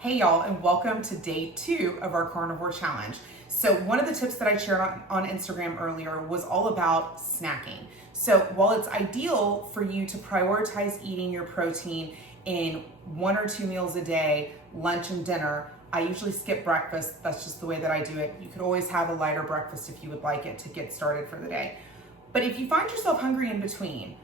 Hey y'all, and welcome to day 2 of our carnivore challenge. So one of the tips that I shared on Instagram earlier was all about snacking. So while it's ideal for you to prioritize eating your protein in 1 or 2 meals a day, lunch and dinner, I usually skip breakfast. That's just the way that I do it. You could always have a lighter breakfast if you would like it to get started for the day. But if you find yourself hungry in between,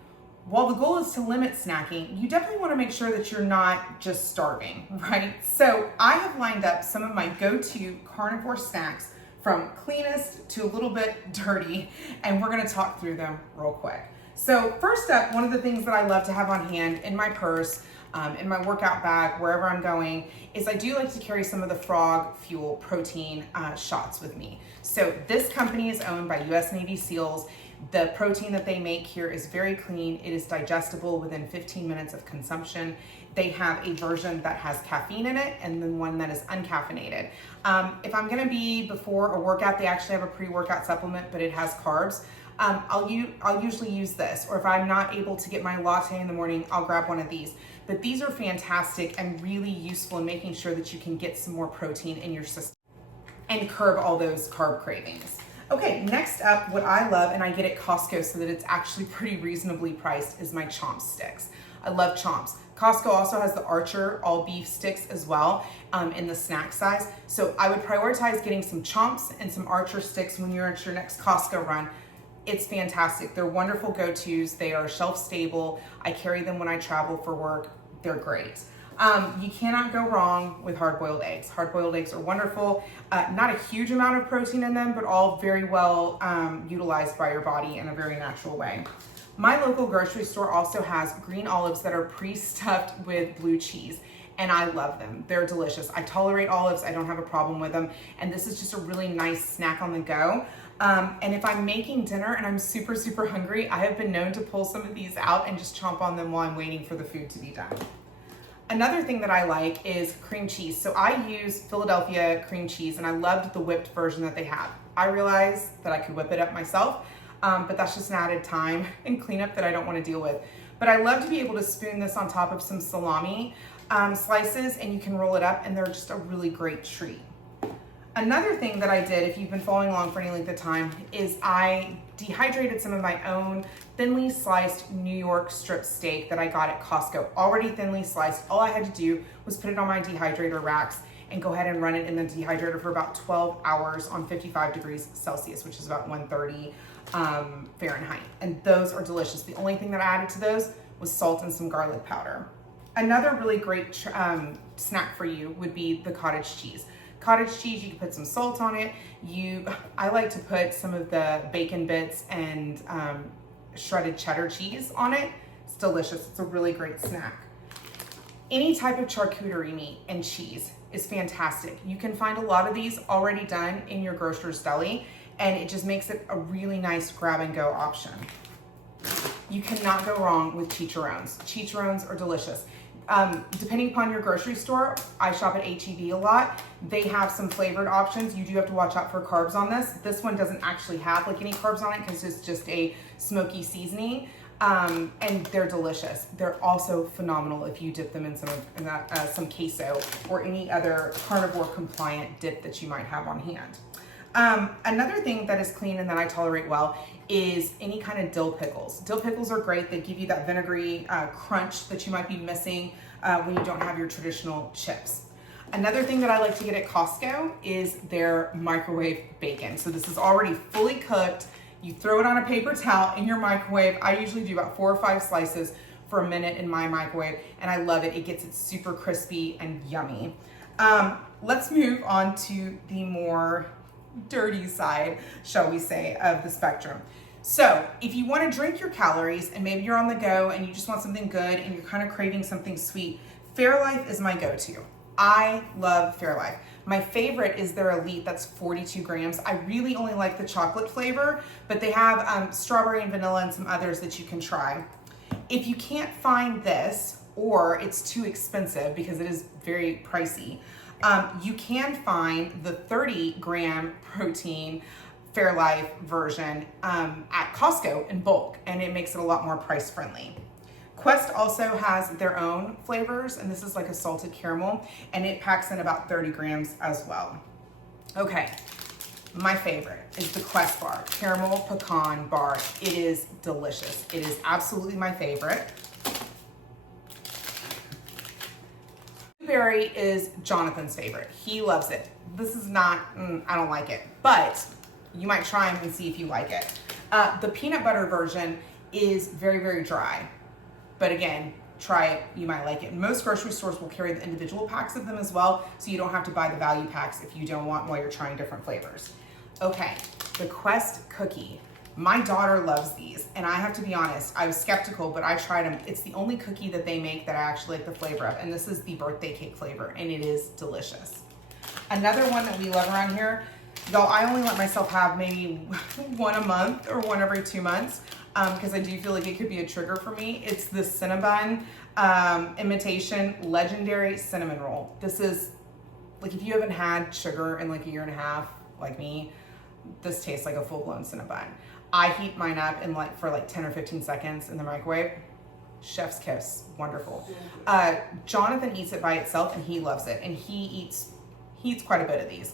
while the goal is to limit snacking, you definitely want to make sure that you're not just starving, right? So I have lined up some of my go-to carnivore snacks from cleanest to a little bit dirty, and we're going to talk through them real quick. So first up, one of the things that I love to have on hand in my purse, in my workout bag, wherever I'm going, is I do like to carry some of the Frog Fuel protein shots with me. So this company is owned by US Navy SEALs. The protein that they make here is very clean. It is digestible within 15 minutes of consumption. They have a version that has caffeine in it and then one that is uncaffeinated. If I'm gonna be before a workout, they actually have a pre-workout supplement, but it has carbs. I'll usually use this, or if I'm not able to get my latte in the morning, I'll grab one of these. But these are fantastic and really useful in making sure that you can get some more protein in your system and curb all those carb cravings. Okay, next up, what I love, and I get at Costco so that it's actually pretty reasonably priced, is my Chomp sticks. I love Chomps. Costco also has the Archer all beef sticks as well in the snack size. So I would prioritize getting some Chomps and some Archer sticks when you're at your next Costco run. It's fantastic. They're wonderful go-tos. They are shelf stable. I carry them when I travel for work. They're great. You cannot go wrong with hard-boiled eggs. Hard-boiled eggs are wonderful. Not a huge amount of protein in them, but all very well utilized by your body in a very natural way. My local grocery store also has green olives that are pre-stuffed with blue cheese, and I love them. They're delicious. I tolerate olives. I don't have a problem with them, and this is just a really nice snack on the go. And if I'm making dinner and I'm super hungry, I have been known to pull some of these out and just chomp on them while I'm waiting for the food to be done. Another thing that I like is cream cheese. So I use Philadelphia cream cheese, and I loved the whipped version that they have. I realized that I could whip it up myself, but that's just an added time and cleanup that I don't want to deal with. But I love to be able to spoon this on top of some salami slices, and you can roll it up, and they're just a really great treat. Another thing that I did, if you've been following along for any length of time, is I dehydrated some of my own thinly sliced New York strip steak that I got at Costco. Already thinly sliced. All I had to do was put it on my dehydrator racks and go ahead and run it in the dehydrator for about 12 hours on 55 degrees Celsius, which is about 130 Fahrenheit. And those are delicious. The only thing that I added to those was salt and some garlic powder. Another really great snack for you would be the cottage cheese. Cottage cheese, you can put some salt on it. I like to put some of the bacon bits and shredded cheddar cheese on it. It's delicious. It's a really great snack. Any type of charcuterie meat and cheese is fantastic. You can find a lot of these already done in your grocer's deli, and it just makes it a really nice grab and go option. You cannot go wrong with chicharrones. Chicharrones are delicious. Depending upon your grocery store, I shop at H-E-B a lot. They have some flavored options. You do have to watch out for carbs on this. This one doesn't actually have like any carbs on it because it's just a smoky seasoning, and they're delicious. They're also phenomenal if you dip them in some queso or any other carnivore compliant dip that you might have on hand. Another thing that is clean and that I tolerate well is any kind of dill pickles. Dill pickles are great. They give you that vinegary crunch that you might be missing when you don't have your traditional chips. Another thing that I like to get at Costco is their microwave bacon. So this is already fully cooked. You throw it on a paper towel in your microwave. I usually do about 4 or 5 slices for a minute in my microwave, and I love it. It gets it super crispy and yummy. Let's move on to the more dirty side, shall we say, of the spectrum. So if you want to drink your calories and maybe you're on the go and you just want something good and you're kind of craving something sweet, Fairlife is my go-to. I love Fairlife. My favorite is their Elite, that's 42 grams. I really only like the chocolate flavor, but they have strawberry and vanilla and some others that you can try. If you can't find this, or it's too expensive because it is very pricey, you can find the 30-gram protein Fairlife version at Costco in bulk, and it makes it a lot more price friendly. Quest also has their own flavors, and this is like a salted caramel, and it packs in about 30 grams as well. Okay, my favorite is the Quest bar, caramel pecan bar. It is delicious. It is absolutely my favorite. Blueberry is Jonathan's favorite. He loves it. This is not, I don't like it, but you might try them and see if you like it. The peanut butter version is very, very dry. But again, try it, you might like it. Most grocery stores will carry the individual packs of them as well, so you don't have to buy the value packs if you don't want while you're trying different flavors. Okay, the Quest cookie. My daughter loves these, and I have to be honest, I was skeptical, but I tried them. It's the only cookie that they make that I actually like the flavor of, and this is the birthday cake flavor, and it is delicious. Another one that we love around here, y'all, I only let myself have maybe one a month or one every 2 months, because I do feel like it could be a trigger for me. It's the Cinnabon imitation legendary cinnamon roll. This is, like, if you haven't had sugar in like a year and a half, like me, this tastes like a full-blown Cinnabon. I heat mine up in for 10 or 15 seconds in the microwave. Chef's kiss, wonderful. Jonathan eats it by itself and he loves it, and he eats quite a bit of these.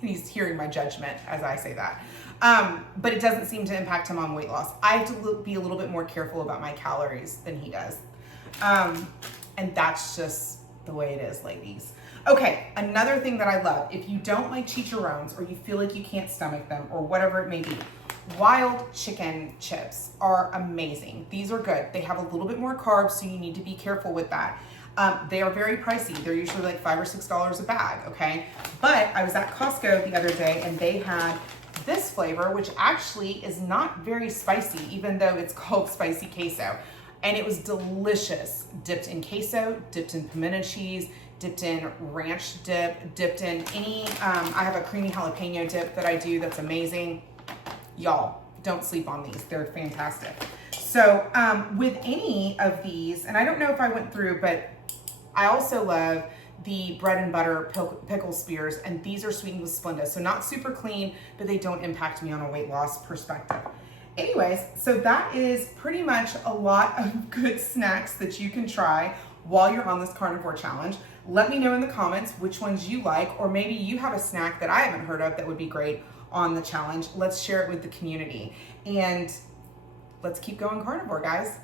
He's hearing my judgment as I say that. But it doesn't seem to impact him on weight loss. I have to be a little bit more careful about my calories than he does. And that's just the way it is, ladies. Okay, another thing that I love, if you don't like chicharrones or you feel like you can't stomach them or whatever it may be, wild chicken chips are amazing. These are good. They have a little bit more carbs, so you need to be careful with that. They are very pricey. They're usually like $5 or $6 a bag, okay? But I was at Costco the other day and they had this flavor, which actually is not very spicy, even though it's called spicy queso. And it was delicious. Dipped in queso, dipped in pimento cheese, dipped in ranch dip, dipped in any, I have a creamy jalapeno dip that I do that's amazing. Y'all, don't sleep on these. They're fantastic. So with any of these, and I don't know if I went through, but I also love the bread and butter pickle spears, and these are sweetened with Splenda. So not super clean, but they don't impact me on a weight loss perspective. Anyways, so that is pretty much a lot of good snacks that you can try while you're on this carnivore challenge. Let me know in the comments which ones you like, or maybe you have a snack that I haven't heard of that would be great on the challenge. Let's share it with the community, and let's keep going carnivore, guys.